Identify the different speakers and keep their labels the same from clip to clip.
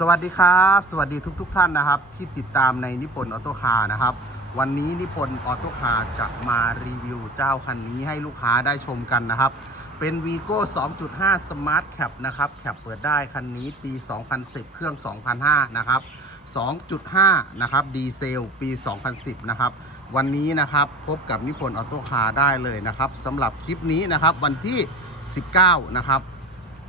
Speaker 1: สวัสดีครับ สวัสดีทุกทท่านนะครับ ที่ติดตามในนิพนธ์ออโต้คาร์นะครับ วันนี้นิพนธ์ออโต้คาร์จะมารีวิวเจ้าคันนี้ให้ลูกค้าได้ชมกันนะครับ เป็น v ีโก้2.5 Smart Cap นะครับแคปเปิดได้คันนี้ปี 2010 เครื่อง 2005 นะครับ 2.5 นะครับดีเซลปี 2010 นะครับ วันนี้นะครับพบกับนิพนธ์ออโต้คาร์ได้เลยนะครับสำหรับคลิปนี้นะครับวันที่ 19 นะครับ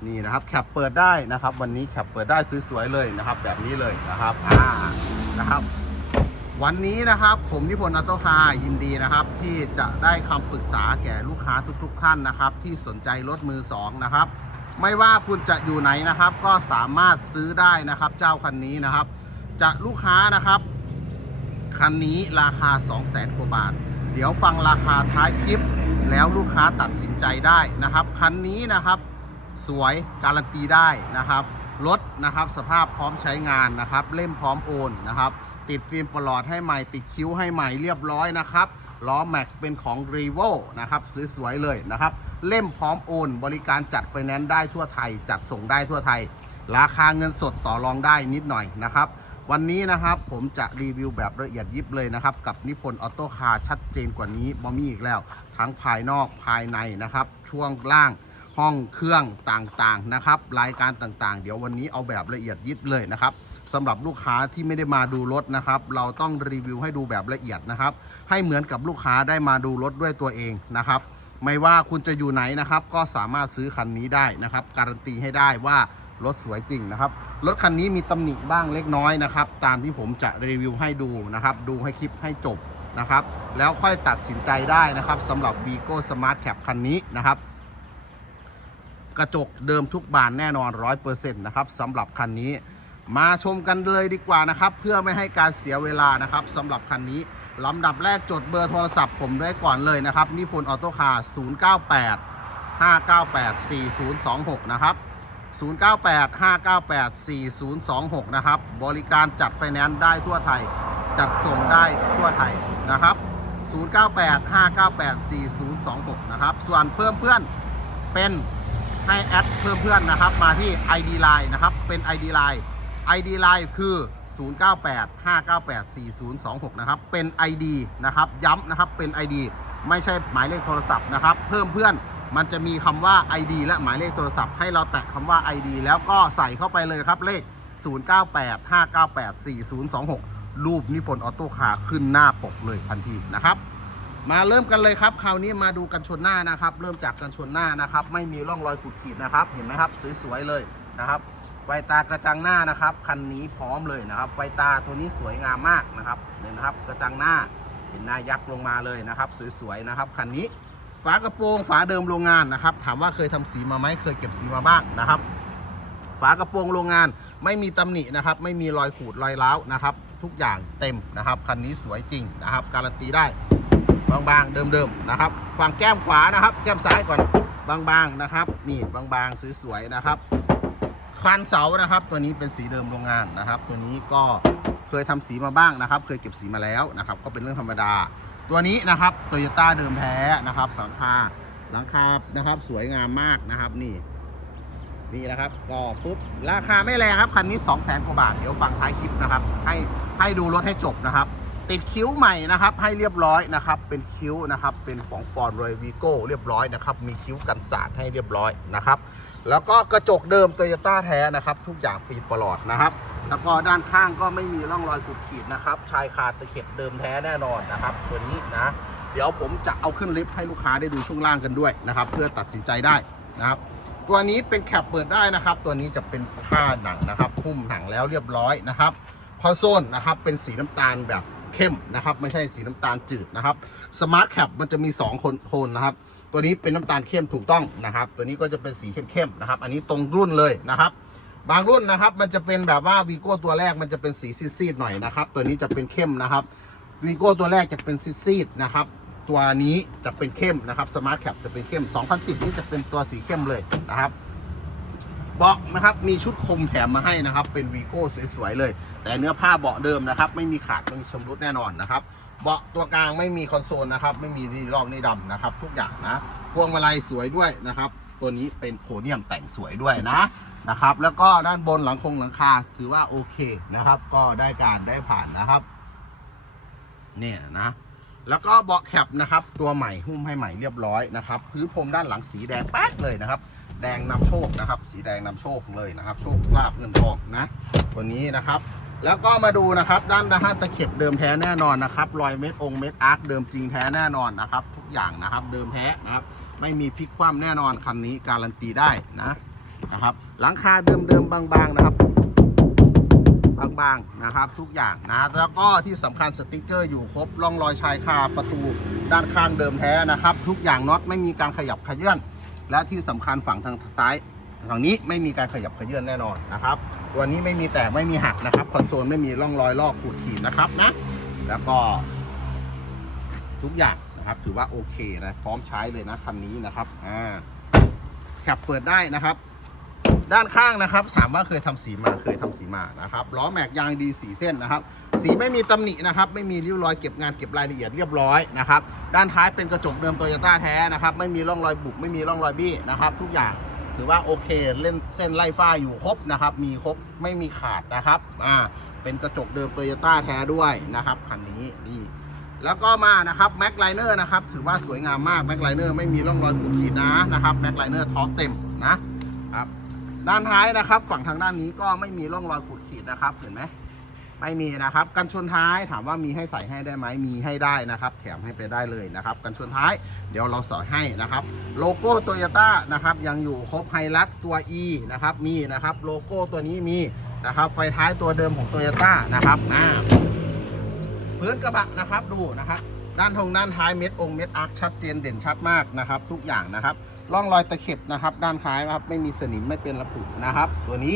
Speaker 1: นี่นะครับแคปเปิดได้นะครับ วันนี้แคปเปิดได้สวยๆเลยนะครับ แบบนี้เลยนะครับอ่านะครับ วันนี้นะครับ ผมนิพนธ์อัตโตคายินดีนะครับ ที่จะได้คำปรึกษาแก่ลูกค้าทุก ๆ ท่านนะครับ ที่สนใจรถมือสองนะครับ ไม่ว่าคุณจะอยู่ไหนนะครับ ก็สามารถซื้อได้นะครับ เจ้าคันนี้นะครับ จะลูกค้านะครับคันนี้ราคา 2 0 0แสนกว่าบาท เดี๋ยวฟังราคาท้ายคลิป แล้วลูกค้าตัดสินใจได้นะครับ คันนี้นะครับ สวยการันตีได้นะครับรถนะครับสภาพพร้อมใช้งานนะครับ เล่มพร้อมโอนนะครับ ติดฟิล์มปลอดให้ใหม่ติดคิ้วให้ใหม่เรียบร้อยนะครับล้อแม็กเป็นของ r e v o นะครับสวยๆเลยนะครับ เล่มพร้อมโอน บริการจัดไฟแนนซ์ได้ทั่วไทย จัดส่งได้ทั่วไทย ราคาเงินสดต่อรองได้นิดหน่อยนะครับ วันนี้นะครับผมจะรีวิวแบบละเอียดยิบเลยนะครับ กับนิพนธ์ออโต้คาร์ชัดเจนกว่านี้บอมี่อีกแล้ว ทั้งภายนอกภายในนะครับ ช่วงล่าง ห้องเครื่องต่างๆนะครับรายการต่างๆ เดี๋ยววันนี้เอาแบบละเอียดยิบเลยนะครับสำหรับลูกค้าที่ไม่ได้มาดูรถนะครับ เราต้องรีวิวให้ดูแบบละเอียดนะครับ ให้เหมือนกับลูกค้าได้มาดูรถด้วยตัวเองนะครับ ไม่ว่าคุณจะอยู่ไหนนะครับ ก็สามารถซื้อคันนี้ได้นะครับ การันตีให้ได้ว่ารถสวยจริงนะครับ รถคันนี้มีตำหนิบ้างเล็กน้อยนะครับ ตามที่ผมจะรีวิวให้ดูนะครับ ดูให้คลิปให้จบนะครับ แล้วค่อยตัดสินใจได้นะครับสำหรับ v ีโก้สมาร์ทแคปคันนี้นะครับ กระจกเดิมทุกบานแน่นอน 100%นะครับสำหรับคันนี้ มาชมกันเลยดีกว่านะครับ เพื่อไม่ให้การเสียเวลานะครับสำหรับคันนี้ลำดับแรกจดเบอร์โทรศัพท์ผมไว้ก่อนเลยนะครับนิพนธ์ออโต้คาร์098 598 4026 นะครับ 098 598 4026 นะครับ บริการจัดไฟแนนซ์ได้ทั่วไทย จัดส่งได้ทั่วไทยนะครับ 098 598 4026 นะครับ ส่วนเพิ่มเพื่อนเป็น ให้แอดเพิ่มเพื่อนนะครับมาที่ ID Line นะครับ เป็น ID Line ID Line คือ 098 598 4026 นะครับ เป็น ID นะครับ ย้ำนะครับ เป็น ID ไม่ใช่หมายเลขโทรศัพท์นะครับ เพิ่มเพื่อนมันจะมีคำว่า ID และหมายเลขโทรศัพท์ให้เราแตะคำว่า ID แล้วก็ใส่เข้าไปเลยครับเลข 098 598 4026 รูปนิพนธ์ออโต้คาร์ขึ้นหน้าปกเลยทันทีนะครับ มาเริ่มกันเลยครับ คราวนี้มาดูกันชนหน้านะครับ เริ่มจากกันชนหน้านะครับ ไม่มีร่องรอยขูดขีดนะครับ เห็นไหมครับ สวยๆเลยนะครับ ไฟตากระจังหน้านะครับ คันนี้พร้อมเลยนะครับ ไฟตาตัวนี้สวยงามมากนะครับเห็นนะครับ กระจังหน้า เห็นหน้ายักษ์ลงมาเลยนะครับ สวยๆนะครับคันนี้ ฝากระโปรงฝาเดิมโรงงานนะครับ ถามว่าเคยทำสีมาไหมเคยเก็บสีมาบ้างนะครับ ฝากระโปรงโรงงาน ไม่มีตำหนินะครับ ไม่มีรอยขูดรอยร้าวนะครับ ทุกอย่างเต็มนะครับ คันนี้สวยจริงนะครับ การันตีได้ บางๆเดิมๆนะครับ ฝั่งแก้มขวานะครับ แก้มซ้ายก่อนบางๆนะครับ นี่บางๆสวยๆนะครับคันเสานะครับ ตัวนี้เป็นสีเดิมโรงงานนะครับ ตัวนี้ก็เคยทำสีมาบ้างนะครับ เคยเก็บสีมาแล้วนะครับ ก็เป็นเรื่องธรรมดา ตัวนี้นะครับโตโยต้าเดิมแท้นะครับหลังคาหลังคานะครับ สวยงามมากนะครับนี่นี่นะครับ ก็ปุ๊บราคาไม่แรงครับคันนี้2 0 0แสนกว่าบาทเดี๋ยวฟังท้ายคลิปนะครับ ให้ให้ดูรถให้จบนะครับ ติดคิ้วใหม่นะครับ ให้เรียบร้อยนะครับ เป็นคิ้วนะครับ เป็นของฟอนร์ดเรวีโก้เรียบร้อยนะครับ มีคิ้วกันสาดให้เรียบร้อยนะครับ แล้วก็กระจกเดิมโตโยต้าแท้นะครับ ทุกอย่างฟรีปลอดนะครับ แล้วก็ด้านข้างก็ไม่มีร่องรอยขูดขีดนะครับ ชายคาตะเข็บเดิมแท้แน่นอนนะครับ ตัวนี้นะ เดี๋ยวผมจะเอาขึ้นลิฟต์ให้ลูกค้าได้ดูช่วงล่างกันด้วยนะครับ เพื่อตัดสินใจได้นะครับตัวนี้เป็นแคปเปิดได้นะครับ ตัวนี้จะเป็นผ้าหนังนะครับ หุ้มหนังแล้วเรียบร้อยนะครับ คอนโซลนะครับ เป็นสีน้ำตาลแบบ เข้มนะครับ ไม่ใช่สีน้ำตาลจืดนะครับสมาร์ทแคปมันจะมี2คนโทนนะครับ ตัวนี้เป็นน้ำตาลเข้มถูกต้องนะครับ ตัวนี้ก็จะเป็นสีเข้มๆนะครับ อันนี้ตรงรุ่นเลยนะครับ บางรุ่นนะครับ มันจะเป็นแบบว่าวีโก้ตัวแรกมันจะเป็นสีซีดๆหน่อยนะครับ ตัวนี้จะเป็นเข้มนะครับวีโก้ตัวแรกจะเป็นซีดๆนะครับตัวนี้จะเป็นเข้มนะครับสมาร์ทแคปจะเป็นเข้ม 2010 นี่จะเป็นตัวสีเข้มเลยนะครับ เบาะนะครับมีชุดคมแถมมาให้นะครับ เป็นวีโก้สวยๆเลย แต่เนื้อผ้าเบาะเดิมนะครับ ไม่มีขาดไม่มีชำรุดแน่นอนนะครับเบาะตัวกลางไม่มีคอนโซลนะครับ ไม่มีนี่รอบนี่ดำนะครับ ทุกอย่างนะพวงมาลัยสวยด้วยนะครับ ตัวนี้เป็นโครเนียมแต่งสวยด้วยนะนะครับ แล้วก็ด้านบนหลังคงหลังคาถือว่าโอเคนะครับ ก็ได้การได้ผ่านนะครับ เนี่ยนะแล้วก็เบาะแคปนะครับ ตัวใหม่หุ้มให้ใหม่เรียบร้อยนะครับพื้นพรมด้านหลังสีแดงแป๊ดเลยนะครับ แดงนำโชคนะครับ สีแดงนำโชคเลยนะครับ โชคลาภเงินทองนะตัวนี้นะครับ แล้วก็มาดูนะครับ ด้านด้านตะเข็บเดิมแท้แน่นอนนะครับรอยเม็ดองค์เม็ดอาร์คเดิมจริงแท้แน่นอนนะครับ ทุกอย่างนะครับเดิมแท้นะครับ ไม่มีพลิกคว่ำแน่นอนคันนี้การันตีได้นะนะครับ หลังคาเดิมๆบางๆนะครับบางๆนะครับทุกอย่างนะแล้วก็ที่สำคัญสติกเกอร์อยู่ครบร่องรอยชายคาประตูด้านข้างเดิมแท้นะครับ ทุกอย่างน็อตไม่มีการขยับขยื่น และที่สำคัญฝั่งทางซ้ายฝั่งนี้ไม่มีการขยับขยื่นแน่นอนนะครับตัวนี้ไม่มีแตกไม่มีหักนะครับคอนโซลไม่มีร่องรอยลอกขูดขีดนะครับนะแล้วก็ ทุกอย่างนะครับถือว่าโอเคนะพร้อมใช้เลยนะคันนี้นะครับอ่าแคปเปิดได้นะครับ ด้านข้างนะครับ ถามว่าเคยทำสีมาเคยทำสีมานะครับล้อแม็กยางดีสีเส้นนะครับ สีไม่มีตำหนินะครับ ไม่มีริ้วรอยเก็บงานเก็บรายละเอียดเรียบร้อยนะครับ ด้านท้ายเป็นกระจกเดิมโตโยต้าแท้นะครับ ไม่มีร่องรอยบุบไม่มีร่องรอยบี้นะครับ ทุกอย่างถือว่าโอเคเล่นเส้นไล่ฝ้าอยู่ครบนะครับ มีครบไม่มีขาดนะครับอ่าเป็นกระจกเดิมโตโยต้าแท้ด้วยนะครับคันนี้นี่แล้วก็มานะครับแม็กไลเนอร์นะครับถือว่าสวยงามมากแม็กไลเนอร์ไม่มีร่องรอยขูดขีดนะนะครับแม็กไลเนอร์ท็อปเต็มนะ ด้านท้ายนะครับ ฝั่งทางด้านนี้ก็ไม่มีร่องรอยขูดขีดนะครับ เห็นไหมไม่มีนะครับ กันชนท้ายถามว่ามีให้ใส่ให้ได้ไหมมีให้ได้นะครับ แถมให้ไปได้เลยนะครับ กันชนท้ายเดี๋ยวเราสอนให้นะครับ โลโก้โตโยต้านะครับยังอยู่ครบไฮลักตัว E นะครับมีนะครับโลโก้ตัวนี้มีนะครับไฟท้ายตัวเดิมของโตโยต้านะครับอ่าพื้นกระบะนะครับดูนะครับด้านทงด้านท้ายเม็ดองเม็ดอาร์คชัดเจนเด่นชัดมากนะครับ ทุกอย่างนะครับ ร่องรอยตะเข็บนะครับ ด้านท้ายนะครับ ไม่มีสนิมไม่เป็นระปุนะครับ ตัวนี้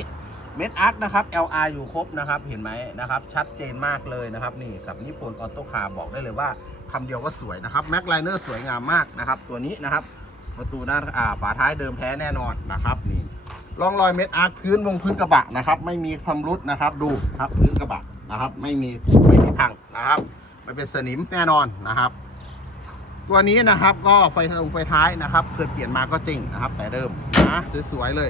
Speaker 1: เม็ดอาร์คนะครับ LR อยู่ครบนะครับ เห็นไหมนะครับ ชัดเจนมากเลยนะครับ นี่กับนิพนธ์ออโต้คาร์บอกได้เลยว่าคำเดียวก็สวยนะครับแม็กไลเนอร์สวยงามมากนะครับ ตัวนี้นะครับ ประตูด้านอ่าฝาท้ายเดิมแท้แน่นอนนะครับ นี่ร่องรอยเม็ดอาร์คพื้นวงพื้นกระบะนะครับ ไม่มีความรุดนะครับ ดูครับพื้นกระบะนะครับ ไม่มีไม่มีพังนะครับ ไม่เป็นสนิมแน่นอนนะครับ ตัวนี้นะครับก็ไฟทางไฟท้ายนะครับเคยเปลี่ยนมาก็จริงนะครับ แต่เดิมนะสวยๆเลย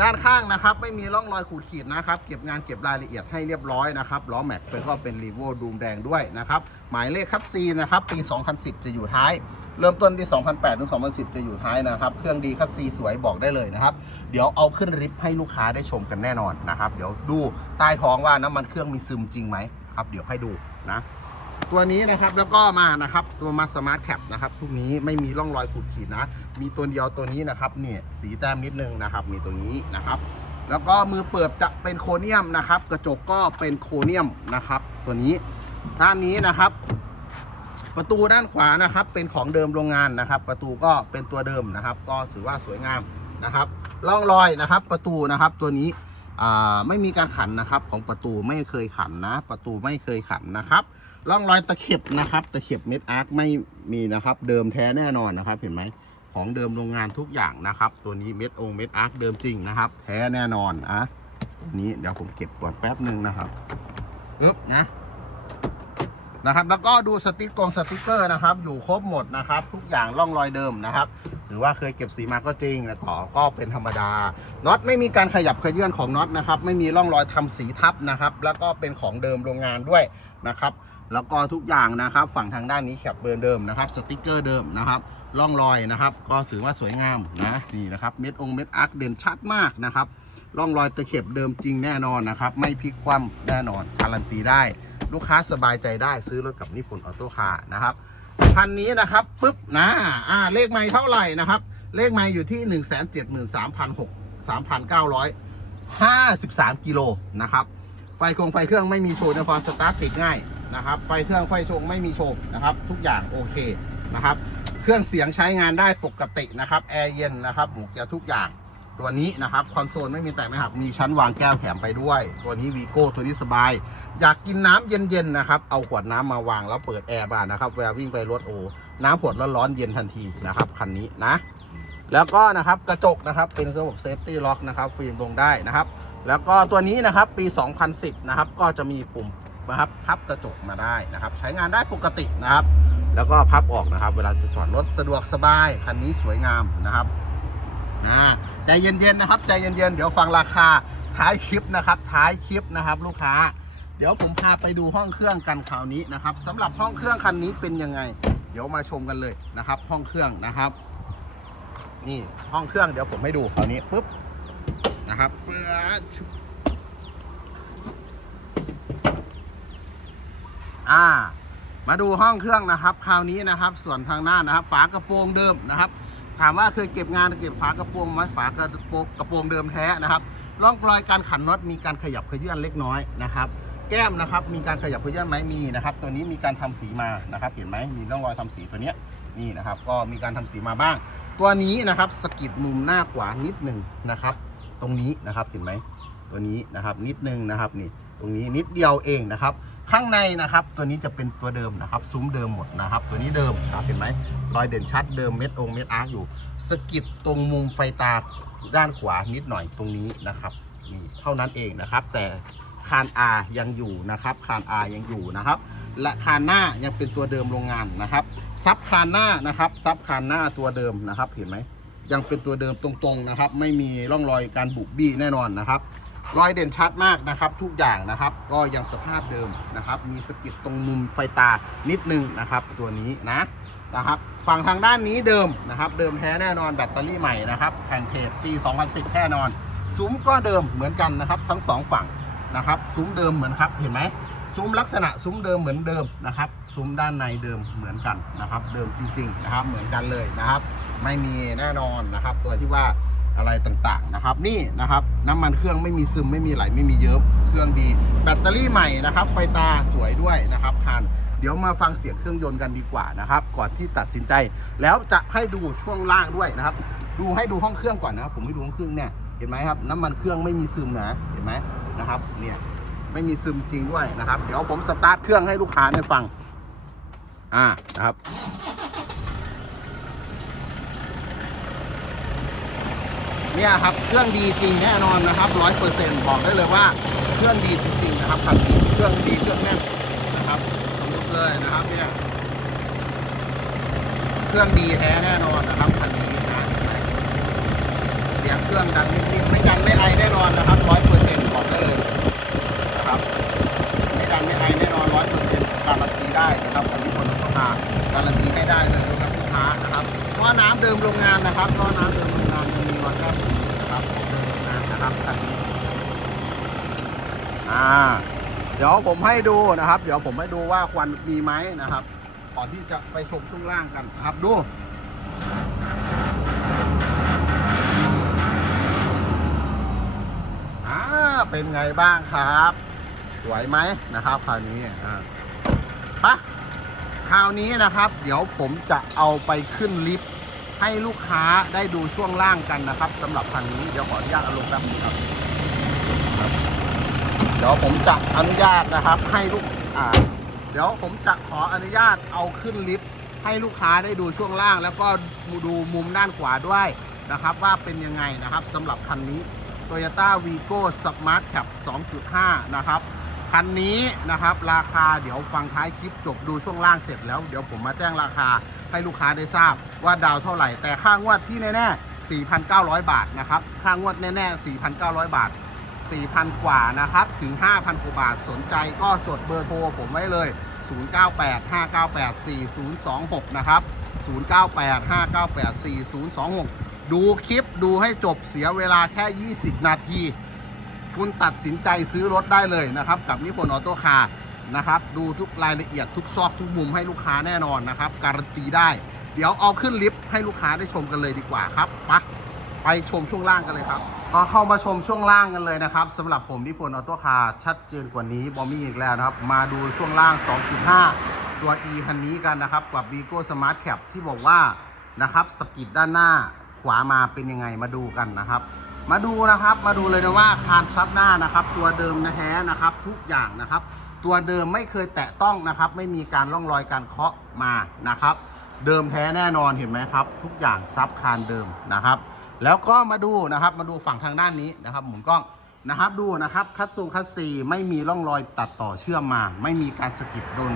Speaker 1: ด้านข้างนะครับ ไม่มีร่องรอยขูดขีดนะครับ เก็บงานเก็บรายละเอียดให้เรียบร้อยนะครับล้อแม็กเป็นก็เป็นรีโวดูมแดงด้วยนะครับ หมายเลขคัตซีนะครับ ปี 2010 จะอยู่ท้าย เริ่มต้นที่ 2008 ถึง 2010 จะอยู่ท้ายนะครับ เครื่องดีคัตซีสวยบอกได้เลยนะครับ เดี๋ยวเอาขึ้นริฟให้ลูกค้าได้ชมกันแน่นอนนะครับ เดี๋ยวดูใต้ท้องว่าน้ำมันเครื่องมีซึมจริงไหมครับ เดี๋ยวให้ดูนะ ตัวนี้นะครับแล้วก็มานะครับตัวมาสมาร์ทแคปนะครับทุกนี้ไม่มีร่องรอยขูดขีดนะ มีตัวเดียวตัวนี้นะครับเนี่ยสีแต้มนิดนึงนะครับ มีตัวนี้นะครับ แล้วก็มือเปิดจะเป็นโครเนียมนะครับ กระจกก็เป็นโครเนียมนะครับ ตัวนี้ด้านนี้นะครับ ประตูด้านขวานะครับ เป็นของเดิมโรงงานนะครับ ประตูก็เป็นตัวเดิมนะครับ ก็ถือว่าสวยงามนะครับร่องรอยนะครับ ประตูนะครับตัวนี้ไม่มีการขันนะครับของประตูไม่เคยขันนะ ประตูไม่เคยขันนะครับ ร่องรอยตะเข็บนะครับ ตะเข็บเม็ดอาร์คไม่มีนะครับ เดิมแท้แน่นอนนะครับ เห็นไหมของเดิมโรงงานทุกอย่างนะครับ ตัวนี้เม็ดองเม็ดอาร์คเดิมจริงนะครับ แท้แน่นอนอะนี้เดี๋ยวผมเก็บก่อนแป๊บหนึ่งนะครับอึ๊บนะนะครับ แล้วก็ดูสติ๊กกงสติ๊กเกอร์นะครับ อยู่ครบหมดนะครับ ทุกอย่างร่องรอยเดิมนะครับหรือว่าเคยเก็บสีมาก็จริงแล้วก็ก็เป็นธรรมดาน็อตไม่มีการขยับขยื่นของน็อตนะครับ ไม่มีร่องรอยทำสีทับนะครับ แล้วก็เป็นของเดิมโรงงานด้วยนะครับ แล้วก็ทุกอย่างนะครับ ฝั่งทางด้านนี้แคปเบอร์เดิมนะครับสติกเกอร์เดิมนะครับร่องรอยนะครับ ก็ถือว่าสวยงามนะนี่นะครับเม็ดองเม็ดอาร์คเด่นชัดมากนะครับร่องรอยตะเข็บเดิมจริงแน่นอนนะครับ ไม่พลิกคว่ำแน่นอนการันตีได้ ลูกค้าสบายใจได้ซื้อรถกับนิพนธ์ออโต้คาร์นะครับคันนี้นะครับปุ๊บนะอ่าเลขไม้เท่าไหร่นะครับ เลขไม้อยู่ที่ 1 7 3 3 3 9 5 3 กิโลนะครับไฟคงไฟเครื่องไม่มีโชว์ในความสตาร์ทติดง่าย นะครับ ไฟเครื่องไฟชงไม่มีโชว์นะครับ ทุกอย่างโอเคนะครับ เครื่องเสียงใช้งานได้ปกตินะครับ แอร์เย็นนะครับหมูจะทุกอย่าง ตัวนี้นะครับคอนโซลไม่มีแตกไม่หัก มีชั้นวางแก้วแถมไปด้วย ตัวนี้วีโก้ตัวนี้สบาย อยากกินน้ำเย็นๆนะครับ เอาขวดน้ำมาวางแล้วเปิดแอร์บ้านนะครับ เวลาวิ่งไปรถโอ น้ำขวดร้อนๆเย็นทันทีนะครับคันนี้นะ แล้วก็นะครับกระจกนะครับเป็นระบบเซฟตี้ล็อกนะครับฟิล์มลงได้นะครับแล้วก็ตัวนี้นะครับปี 2010 นะครับ ก็จะมีปุ่ม นะครับพับกระจกมาได้นะครับ ใช้งานได้ปกตินะครับ แล้วก็พับออกนะครับ เวลาจะจอดรถสะดวกสบายคันนี้สวยงามนะครับอ่าใจเย็นๆนะครับใจเย็นๆเดี๋ยวฟังราคาท้ายคลิปนะครับท้ายคลิปนะครับ ลูกค้า เดี๋ยวผมพาไปดูห้องเครื่องกันคราวนี้นะครับสำหรับห้องเครื่องคันนี้เป็นยังไง เดี๋ยวมาชมกันเลยนะครับ ห้องเครื่องนะครับ นี่ห้องเครื่องเดี๋ยวผมให้ดูคราวนี้ปุ๊บนะครับเปื้อชุบ อ่า มาดูห้องเครื่องนะครับ คราวนี้นะครับ ส่วนทางหน้านะครับ ฝากระโปรงเดิมนะครับ ถามว่าเคยเก็บงานเก็บฝากระโปรงไหมฝากระโปรงกระโปรงเดิมแท้นะครับร่องรอยการขันน็อตมีการขยับขยื่นเล็กน้อยนะครับแก้มนะครับมีการขยับขยื่นไหมมีนะครับ ตัวนี้มีการทำสีมานะครับ เห็นไหมมีร่องรอยทำสีตัวเนี้ยนี่นะครับ ก็มีการทำสีมาบ้าง ตัวนี้นะครับสกิดมุมหน้าขวานิดหนึ่งนะครับ ตรงนี้นะครับเห็นไหมตัวนี้นะครับนิดนึงนะครับนี่ตรงนี้นิดเดียวเองนะครับ ข้างในนะครับ ตัวนี้จะเป็นตัวเดิมนะครับ ซุ้มเดิมหมดนะครับ ตัวนี้เดิมครับเห็นไหมรอยเด่นชัดเดิมเม็ดองเม็ดอาร์คอยู่สกิดตรงมุมไฟตาด้านขวานิดหน่อยตรงนี้นะครับนี่เท่านั้นเองนะครับ แต่คานอายังอยู่นะครับคานอายังอยู่นะครับ และคานหน้ายังเป็นตัวเดิมโรงงานนะครับซับคานหน้านะครับซับคานหน้าตัวเดิมนะครับ เห็นไหมยังเป็นตัวเดิมตรงๆนะครับ ไม่มีร่องรอยการบุบบี้แน่นอนนะครับ รอยเด่นชัดมากนะครับ ทุกอย่างนะครับ ก็ยังสภาพเดิมนะครับ มีสะกิดตรงมุมไฟตานิดนึงนะครับ ตัวนี้นะนะครับฝั่งทางด้านนี้เดิมนะครับ เดิมแท้แน่นอนแบตเตอรี่ใหม่นะครับแผ่นเพจปี 2010 แน่นอน ซุ้มก็เดิมเหมือนกันนะครับ ทั้งสองฝั่งนะครับซุ้มเดิมเหมือนครับเห็นไหมซุ้มลักษณะซุ้มเดิมเหมือนเดิมนะครับ ซุ้มด้านในเดิมเหมือนกันนะครับ เดิมจริงๆนะครับเหมือนกันเลยนะครับ ไม่มีแน่นอนนะครับ ตัวที่ว่า อะไรต่างๆนะครับ นี่นะครับน้ำมันเครื่องไม่มีซึมไม่มีไหลไม่มีเยิ้มเครื่องดี แบตเตอรี่ใหม่นะครับไฟตาสวยด้วยนะครับคันเดี๋ยวมาฟังเสียงเครื่องยนต์กันดีกว่านะครับ ก่อนที่ตัดสินใจ แล้วจะให้ดูช่วงล่างด้วยนะครับ ดูให้ดูห้องเครื่องก่อนนะครับผมให้ดูห้องเครื่องเนี่ยเห็นไหมครับน้ำมันเครื่องไม่มีซึมนะเห็นไหมนะครับเนี่ยไม่มีซึมจริงด้วยนะครับ เดี๋ยวผมสตาร์ทเครื่องให้ลูกค้าได้ฟัง อ่านะครับ เนี่ยครับเครื่องดีจริงแน่นอนนะครับร้อยเปอร์เซ็นต์บอกได้เลยว่าเครื่องดีจริงๆนะครับคันนี้เครื่องดีเครื่องแน่นนะครับสมมติเลยนะครับเนี่ยเครื่องดีแท้แน่นอนนะครับคันนี้นะเสียงเครื่องดังนิ่มๆไม่ดังไม่ไอแน่นอนนะครับร้อยเปอร์เซ็นต์บอกได้เลย ดี๋ยวผมให้ดูนะครับ เดี๋ยวผมให้ดูว่าควันมีไหมนะครับ ก่อนที่จะไปชมช่วงล่างกันครับดูอ่าเป็นไงบ้างครับ สวยไหมนะครับคราวนี้อ่าปะคราวนี้นะครับ เดี๋ยวผมจะเอาไปขึ้นลิฟต์ให้ลูกค้าได้ดูช่วงล่างกันนะครับสำหรับคันนี้เดี๋ยวขออนุญาตเอาลงแป๊บนึงครับ เดี๋ยวผมจะอนุญาตนะครับให้ลูกอ่าเดี๋ยวผมจะขออนุญาตเอาขึ้นลิฟต์ให้ลูกค้าได้ดูช่วงล่าง แล้วก็ดูมุมด้านขวาด้วยนะครับ ว่าเป็นยังไงนะครับสำหรับคันนี้ Toyota Vigo Smart Cap 2.5 นะครับคันนี้นะครับราคาเดี๋ยวฟังท้ายคลิปจบดูช่วงล่างเสร็จแล้วเดี๋ยวผมมาแจ้งราคาให้ลูกค้าได้ทราบว่าดาวเท่าไหร่ แต่ค่างวดที่แน่ๆ 4,900 บาทนะครับค่างวดแน่ๆ 4,900 บาท 4,000 กว่านะครับ ถึง 5,000 กว่าบาทสนใจก็จดเบอร์โทรผมไว้เลย 0985984026 นะครับ 0985984026 ดูคลิปดูให้จบเสียเวลาแค่ 20 นาที คุณตัดสินใจซื้อรถได้เลยนะครับ กับนิพนธ์ออโต้คาร์นะครับ ดูทุกรายละเอียดทุกซอกทุกมุมให้ลูกค้าแน่นอนนะครับ การันตีได้ เดี๋ยวเอาขึ้นลิฟต์ให้ลูกค้าได้ชมกันเลยดีกว่าครับไปะไปชมช่วงล่างกันเลยครับ ก็เข้ามาชมช่วงล่างกันเลยนะครับสำหรับผมนิพนธ์ออโต้คาร์ชัดเจนกว่านี้บอมมี่อีกแล้วนะครับ มาดูช่วงล่าง 2.5 ตัว E คันนี้กันนะครับ กับ v i g o Smart Cap ที่บอกว่านะครับสกิดด้านหน้าขวามาเป็นยังไงมาดูกันนะครับ มาดูนะครับมาดูเลยนะว่าคานซับหน้านะครับ ตัวเดิมนะแท้นะครับ ทุกอย่างนะครับ ตัวเดิมไม่เคยแตะต้องนะครับ ไม่มีการร่องรอยการเคาะมานะครับ เดิมแท้แน่นอนเห็นไหมครับ ทุกอย่างซับคานเดิมนะครับ แล้วก็มาดูนะครับมาดูฝั่งทางด้านนี้นะครับ หมุนกล้องนะครับดูนะครับคัดทรงคัดซีไม่มีร่องรอยตัดต่อเชื่อมมา ไม่มีการสกิดโดน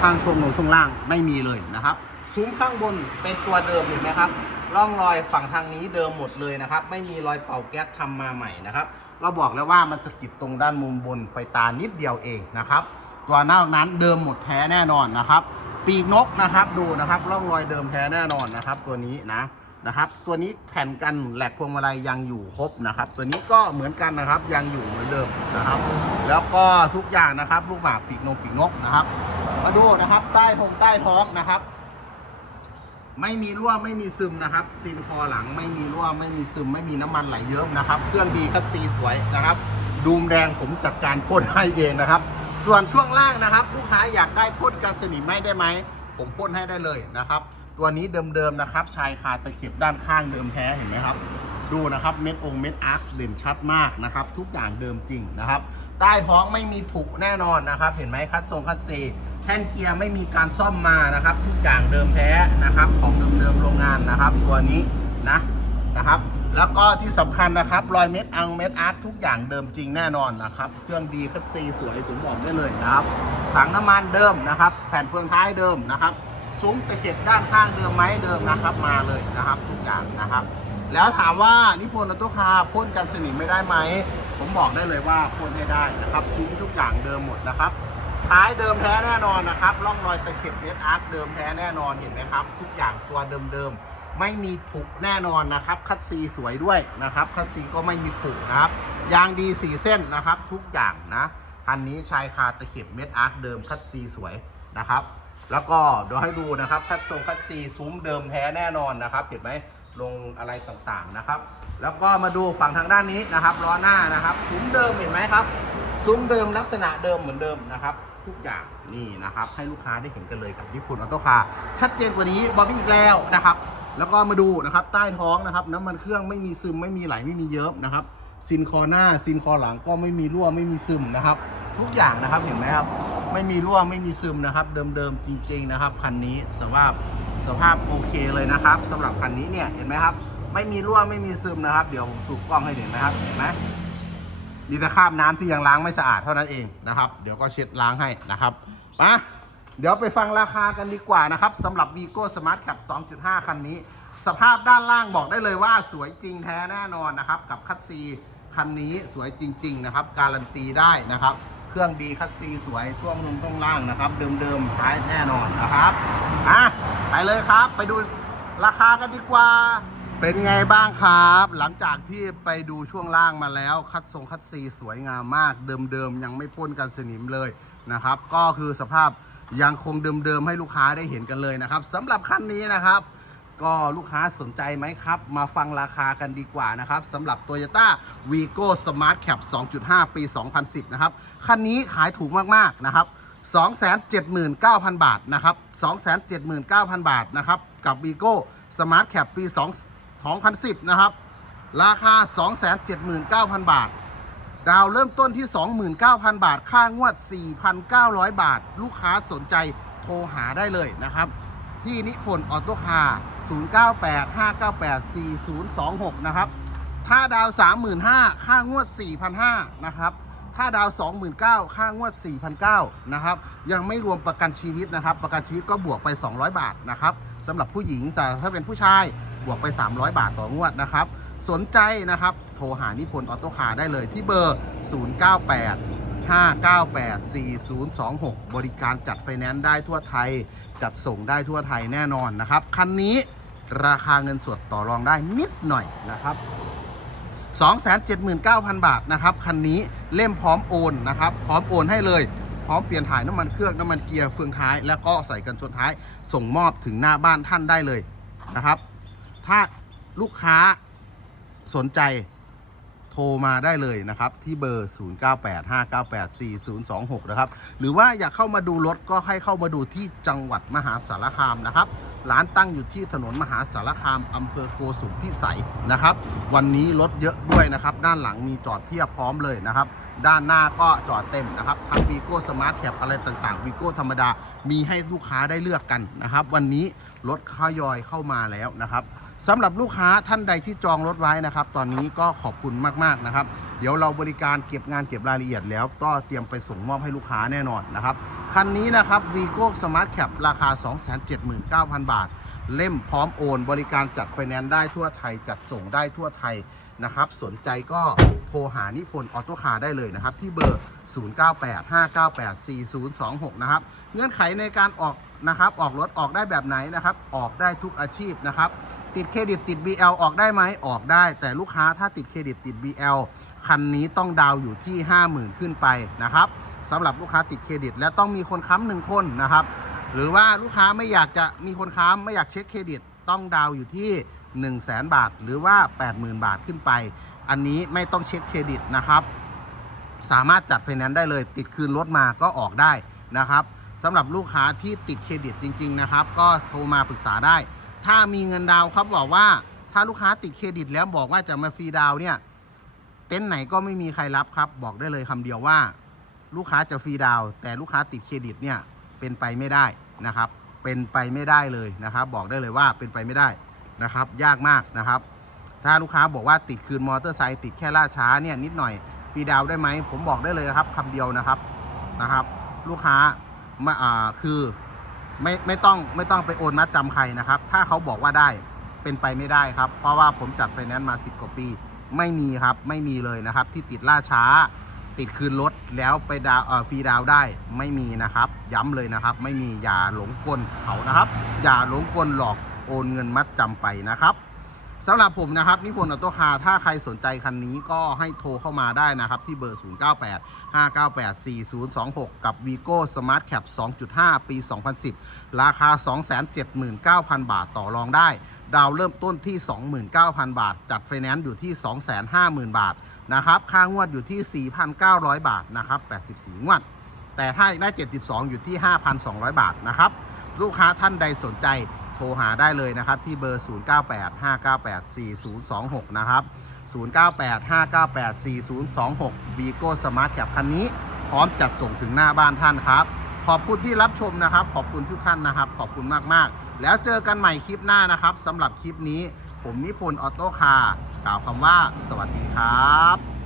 Speaker 1: ข้างช่วงลงช่วงล่างไม่มีเลยนะครับซุ้มข้างบนเป็นตัวเดิมเห็นไหมครับร่องรอยฝั่งทางนี้เดิมหมดเลยนะครับ ไม่มีรอยเป่าแก๊สทำมาใหม่นะครับก็บอกแล้วว่ามันสกิดตรงด้านมุมบนไฟตานิดเดียวเองนะครับตัวนอกนั้นเดิมหมดแท้แน่นอนนะครับ ปีกนกนะครับดูนะครับร่องรอยเดิมแท้แน่นอนนะครับ ตัวนี้นะ นะครับ ตัวนี้แผ่นกันแหลกพวงมาลัยยังอยู่ครบนะครับ ตัวนี้ก็เหมือนกันนะครับยังอยู่เหมือนเดิมนะครับ แล้วก็ทุกอย่างนะครับ ลูกหมากปีกนกปีกนกนะครับ มาดูนะครับ ใต้ทงใต้ท้องนะครับ ไม่มีรั่วไม่มีซึมนะครับซินคอหลังไม่มีรั่วไม่มีซึม ไม่มีน้ำมันไหลเยิ้มนะครับ เครื่องดีคัดซีสวยนะครับ ดูมแดงผมจัดการพ่นให้เองนะครับ ส่วนช่วงล่างนะครับ ลูกค้าอยากได้พ่นกันสนิมไหมได้ไหมผมพ่นให้ได้เลยนะครับ ตัวนี้เดิมๆนะครับ ชายคาตะเข็บด้านข้างเดิมแท้เห็นไหมครับ ดูนะครับเม็ดองเม็ดอาร์คเด่นชัดมากนะครับ ทุกอย่างเดิมจริงนะครับ ใต้ท้องไม่มีผุแน่นอนนะครับ เห็นไหมคัดทรงคัดเซแท่นเกียร์ไม่มีการซ่อมมานะครับ ทุกอย่างเดิมแท้นะครับ ของเดิมๆโรงงานนะครับ ตัวนี้นะนะครับ แล้วก็ที่สำคัญนะครับรอยเม็ดอังเม็ดอาร์คทุกอย่างเดิมจริงแน่นอนนะครับ เครื่องดีคัดซีสวยผมบอกได้เลยนะครับถังน้ำมันเดิมนะครับ แผ่นเฟืองท้ายเดิมนะครับ ซุ้มตะเข็บด้านข้างเดิมไหมเดิมนะครับมาเลยนะครับทุกอย่างนะครับ แล้วถามว่านิพนธ์ออโต้คาร์พ่นกันสนิมไม่ได้ไหมผมบอกได้เลยว่าพ่นให้ได้นะครับซุ้มทุกอย่างเดิมหมดนะครับท้ายเดิมแท้แน่นอนนะครับร่องรอยตะเข็บเน็ตอาร์คเดิมแท้แน่นอนเห็นไหมครับ ทุกอย่างตัวเดิมๆไม่มีผุแน่นอนนะครับ คัดซีสวยด้วยนะครับ คัดซีก็ไม่มีผุนะครับยางดีสีเส้นนะครับ ทุกอย่างนะคันนี้ชายคาตะเข็บเม็ดอาร์คเดิมคัดซีสวยนะครับ แล้วก็เดี๋ยวให้ดูนะครับคัดทรงคัดซีซุ้มเดิมแท้แน่นอนนะครับเห็นไหมลงอะไรต่างๆนะครับ แล้วก็มาดูฝั่งทางด้านนี้นะครับล้อหน้านะครับ ซุ้มเดิมเห็นไหมครับ ซุ้มเดิมลักษณะเดิมเหมือนเดิมนะครับ ทุกอย่างนี่นะครับ ให้ลูกค้าได้เห็นกันเลยกับญี่ปุ่นออโต้คาร์ชัดเจนกว่านี้บอบบี้อีกแล้วนะครับ แล้วก็มาดูนะครับใต้ท้องนะครับ น้ำมันเครื่องไม่มีซึมไม่มีไหลไม่มีเยิ้มนะครับซินคอหน้าซินคอหลังก็ไม่มีรั่วไม่มีซึมนะครับ ทุกอย่างนะครับเห็นไหมครับ ไม่มีรั่วไม่มีซึมนะครับ เดิมๆจริง ๆนะครับคันนี้สภาพสภาพโอเคเลยนะครับสำหรับคันนี้เนี่ยเห็นไหมครับ ไม่มีรั่วไม่มีซึมนะครับ เดี๋ยวผมสูบกล้องให้เห็นนะครับเห็นไหมมีแต่คราบน้ำที่ยังล้างไม่สะอาดเท่านั้นเองนะครับ เดี๋ยวก็เช็ดล้างให้นะครับมาเดี๋ยวไปฟังราคากันดีกว่านะครับสำหรับ Vigo Smart Cap 2.5 คันนี้ สภาพด้านล่างบอกได้เลยว่าสวยจริงแท้แน่นอนนะครับ กับคัตซีคันนี้สวยจริง ๆ นะครับ การันตีได้นะครับ เครื่องดีคัตซีสวยท่วงลงท่วงล่างนะครับ เดิมๆท้ายแน่นอนนะครับอะไปเลยครับ ไปดูราคากันดีกว่า เป็นไงบ้างครับ หลังจากที่ไปดูช่วงล่างมาแล้ว คัดทรงคัดซีสวยงามมาก เดิมๆยังไม่พ่นกันสนิมเลยนะครับ ก็คือสภาพยังคงเดิมๆให้ลูกค้าได้เห็นกันเลยนะครับสำหรับคันนี้นะครับ ก็ลูกค้าสนใจไหมครับ มาฟังราคากันดีกว่านะครับสำหรับ Toyota Vigo Smart Cap 2.5 ปี 2010 นะครับ คันนี้ขายถูกมาก ๆ นะครับ 279,000 บาทนะครับ 279,000 บาทนะครับ กับ Vigo Smart Cap ปี2 2010 นะครับ ราคา 279,000 บาท ดาวเริ่มต้นที่ 29,000 บาท ค่างวด 4,900 บาท ลูกค้าสนใจโทรหาได้เลยนะครับ ที่นิพนธ์ออโต้คาร์ 0985984026 นะครับ ถ้าดาว 35,000 ค่างวด 4,500 นะครับ ถ้าดาว 29,000 ค่างวด 4,900 นะครับ ยังไม่รวมประกันชีวิตนะครับ ประกันชีวิตก็บวกไป 200 บาทนะครับสำหรับผู้หญิง แต่ถ้าเป็นผู้ชายบวกไป 300 บาทต่องวดนะครับ สนใจนะครับ โทรหานิพนธ์ออโต้คาร์ได้เลยที่เบอร์ 098 598 4026 บริการจัดไฟแนนซ์ได้ทั่วไทย จัดส่งได้ทั่วไทยแน่นอนนะครับ คันนี้ ราคาเงินสดต่อรองได้นิดหน่อยนะครับ 279,000 บาทนะครับ คันนี้เล่มพร้อมโอนนะครับ พร้อมโอนให้เลย พร้อมเปลี่ยนถ่ายน้ำมันเครื่องน้ำมันเกียร์เฟืองท้าย แล้วก็ใส่กันชนท้ายส่งมอบถึงหน้าบ้านท่านได้เลยนะครับ ถ้าลูกค้าสนใจ โทรมาได้เลยนะครับที่เบอร์ 0985984026 นะครับ หรือว่าอยากเข้ามาดูรถก็ให้เข้ามาดูที่จังหวัดมหาสารคามนะครับ ร้านตั้งอยู่ที่ถนนมหาสารคามอำเภอโกสุมพิสัยนะครับ วันนี้รถเยอะด้วยนะครับ ด้านหลังมีจอดเพียบพร้อมเลยนะครับด้านหน้าก็จอดเต็มนะครับทั้งวีโก้สมาร์ทแคปอะไรต่างๆวีโก้ธรรมดามีให้ลูกค้าได้เลือกกันนะครับ วันนี้รถขยอยเข้ามาแล้วนะครับ สำหรับลูกค้าท่านใดที่จองรถไว้นะครับ ตอนนี้ก็ขอบคุณมากๆนะครับ เดี๋ยวเราบริการเก็บงานเก็บรายละเอียดแล้ว ก็เตรียมไปส่งมอบให้ลูกค้าแน่นอนนะครับ คันนี้นะครับ v ีโก้ Smart Cap ราคา 279,000 บาท เล่มพร้อมโอน บริการจัดไฟแนนซ์ได้ทั่วไทย จัดส่งได้ทั่วไทยนะครับ สนใจก็โทรหานิพนธ์ออโต้คาร์ได้เลยนะครับ ที่เบอร์ 0985984026 นะครับ เงื่อนไขในการออกนะครับ ออกรถออกได้แบบไหนนะครับ ออกได้ทุกอาชีพนะครับ ติดเครดิตติด BL ออกได้ไหมออกได้ แต่ลูกค้าถ้าติดเครดิตติด BL คันนี้ต้องดาวอยู่ที่ 50,000 ขึ้นไปนะครับสำหรับลูกค้าติดเครดิต และต้องมีคนค้ำหนึ่งคนนะครับ หรือว่าลูกค้าไม่อยากจะมีคนค้ำไม่อยากเช็คเครดิต ต้องดาวอยู่ที่ 1 0 0 0 0แบาท หรือว่า 80,000 บาทขึ้นไป อันนี้ไม่ต้องเช็คเครดิตนะครับสามารถจัดไฟแนนซ์ได้เลยติดคืนรถมาก็ออกได้นะครับสำหรับลูกค้าที่ติดเครดิตจริง ๆ นะครับ ก็โทรมาปรึกษาได้ ถ้ามีเงินดาวครับบอกว่าถ้าลูกค้าติดเครดิตแล้วบอกว่าจะมาฟรีดาวเนี่ย เต็นท์ไหนก็ไม่มีใครรับครับ บอกได้เลยคำเดียวว่า ลูกค้าจะฟรีดาว แต่ลูกค้าติดเครดิตเนี่ยเป็นไปไม่ได้นะครับ เป็นไปไม่ได้เลยนะครับ บอกได้เลยว่าเป็นไปไม่ได้นะครับ ยากมากนะครับ ถ้าลูกค้าบอกว่าติดคืนมอเตอร์ไซค์ติดแค่ล่าช้าเนี่ยนิดหน่อยฟรีดาวได้ไหมผมบอกได้เลยครับคำเดียวนะครับนะครับ ลูกค้ามาอ่าคือ ไม่ไม่ต้องไม่ต้องไปโอนมัดจำใครนะครับ ถ้าเขาบอกว่าได้เป็นไปไม่ได้ครับ เพราะว่าผมจัดไฟแนนซ์มา 10 กว่าปี ไม่มีครับไม่มีเลยนะครับ ที่ติดล่าช้า ติดคืนรถแล้วไปดาวเอ่อฟรีดาวได้ไม่มีนะครับ ย้ำเลยนะครับ ไม่มีอย่าหลงกลเขานะครับ อย่าหลงกลหลอกโอนเงินมัดจำไปนะครับ สำหรับผมนะครับนิพนธ์ออโต้คาร์ถ้าใครสนใจคันนี้ก็ให้โทรเข้ามาได้นะครับ ที่เบอร์ 098 598 4026 กับ Vigo Smart Cap 2.5 ปี 2010 ราคา 279,000 บาทต่อรองได้ ดาวเริ่มต้นที่ 29,000 บาท จัดไฟแนนซ์อยู่ที่ 250,000 บาทนะครับค่างวดอยู่ที่ 4,900 บาทนะครับ 84 งวด แต่ถ้าได้ 72 อยู่ที่ 5,200 บาทนะครับลูกค้าท่านใดสนใจ ทรหาได้เลยนะครับ ที่เบอร์ 0985984026 นะครับ 0985984026 v i g o Smart Cap คันนี้ พร้อมจัดส่งถึงหน้าบ้านท่านครับ ขอบคุณที่รับชมนะครับ ขอบคุณทุกท่านนะครับ ขอบคุณมากๆ แล้วเจอกันใหม่คลิปหน้านะครับสำหรับคลิปนี้ ผมนิพนธ์ออโต้คาร์กล่าวคำว่า สวัสดีครับ